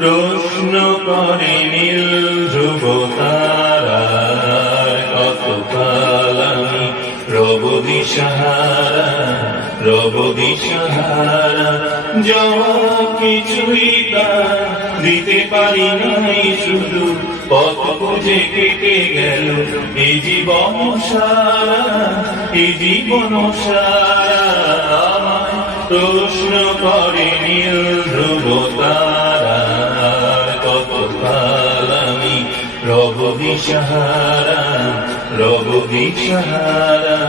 প্রশ্ন করে নীল ধ্রুব তারার, কতকাল আমি রব দিশাহারা, রব দিশাহারা। জবাব কিছুই তার দিতে পারি নাই, শুধু পথ খুঁজে কেটে গেল এ জীবন সারা, এ জীবন সারা। আমায় প্রশ্ন করে নীল ধ্রুব তারার, কতকাল আমি রব দিশাহারা, রব দিশাহারা।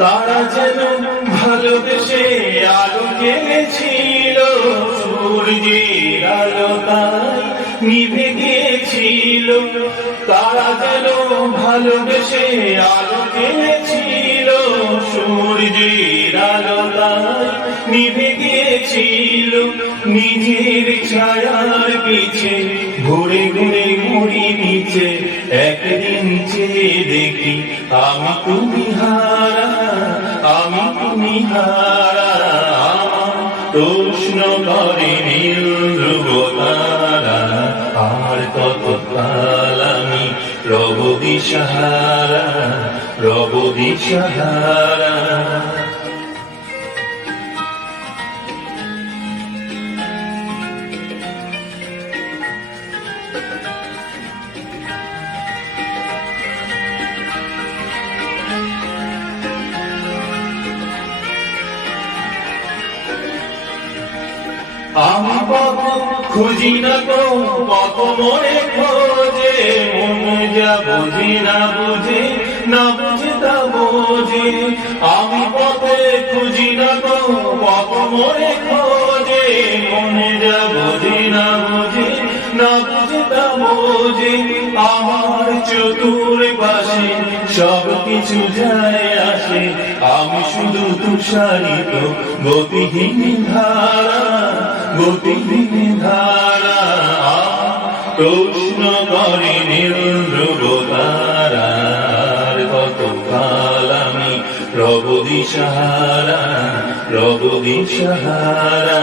তারা যেন ভালোবেসে আলো গেছিল, সূর্যের আলো তাই নিভে গিয়েছিল। তারা যেন ভালোবেসে আলো গেছিল, সূর্যের আলো তাই নিভে গিয়েছিল। নিজের ছায়ার পিছে ঘুরে ঘুরে ঘুরি নিচে, একদিন চেয়ে দেখি আমি তুমি হারা, আমি তুমি হারা। প্রশ্ন করে নীল ধ্রুব তারা, আর কতকাল আমি রব দিশাহারা, রব দিশাহারা। আমি পথ খুঁজি না তো পথ মনে খোঁজে, মনে যা বুঝি না বুঝে, না বুঝে তা বোঝে। আমি পথে খুঁজি না তো পথ মনে খোঁজে, মনে যা বুঝি না বুঝে, না বুঝে তা বোঝে। আমার চতুর পাশে সব কিছু যায় আসে, আমি শুধু তুষারিত গতিহীন ধারা, গতিহীন ধারা। প্রশ্ন করে নীল ধ্রুব তারার, কতকাল আমি রব দিশাহারা, রব দিশাহারা।